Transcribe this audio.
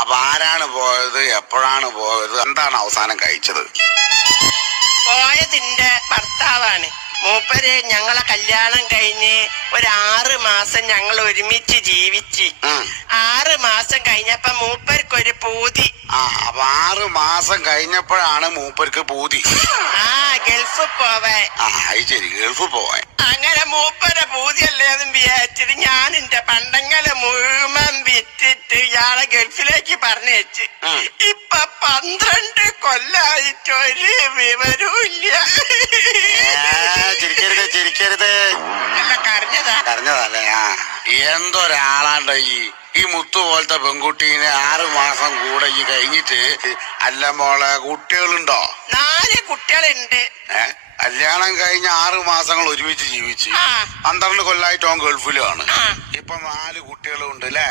അപ്പൊ ആരാണ് പോയത്, എപ്പോഴാണ് പോയത്, എന്താണ് അവസാനം കഴിച്ചത്? പോയതിന്റെ ഭർത്താവാണ്. മൂപ്പര് ഞങ്ങളെ കല്യാണം കഴിഞ്ഞ് 6 മാസം ഞങ്ങൾ ഒരുമിച്ച് ജീവിച്ച്. 6 മാസം കഴിഞ്ഞപ്പോ മൂപ്പർക്കൊരു പൂതി. അപ്പൊ 6 മാസം കഴിഞ്ഞപ്പോഴാണ് മൂപ്പർക്ക് പൂതി. ഗൾഫ് പോവാൻ. ശരി, ഗൾഫ് പോവാൻ. അങ്ങനെ മൂപ്പരെ പൂതിയല്ലേ എന്നും വിചാരിച്ചിട്ട് ഞാൻ എന്റെ പണ്ടങ്ങളെ മുഴുവൻ വിറ്റിട്ട് ഇയാളെ ഗൾഫിലേക്ക് പറഞ്ഞു വെച്ച്. ഇപ്പൊ 12 കൊല്ലായിട്ട് ഒരു വിവരവും ഇല്ല. ചിരിക്കരുത്. അല്ല, കരഞ്ഞതല്ലേ? എന്തൊരാളാണ്ട ഈ മുത്തു പോലത്തെ പെൺകുട്ടീനെ 6 മാസം കൂടെ ഈ കഴിഞ്ഞിട്ട്. അല്ല മോളെ, കുട്ടികളുണ്ടോ? 4 കുട്ടികളുണ്ട്. കല്യാണം കഴിഞ്ഞ 6 മാസങ്ങൾ ഒരുമിച്ച് ജീവിച്ച് 12 കൊല്ലായിട്ട് അവൻ ഗൾഫിലാണ്. ഇപ്പൊ 4 കുട്ടികളും ഉണ്ട് അല്ലേ?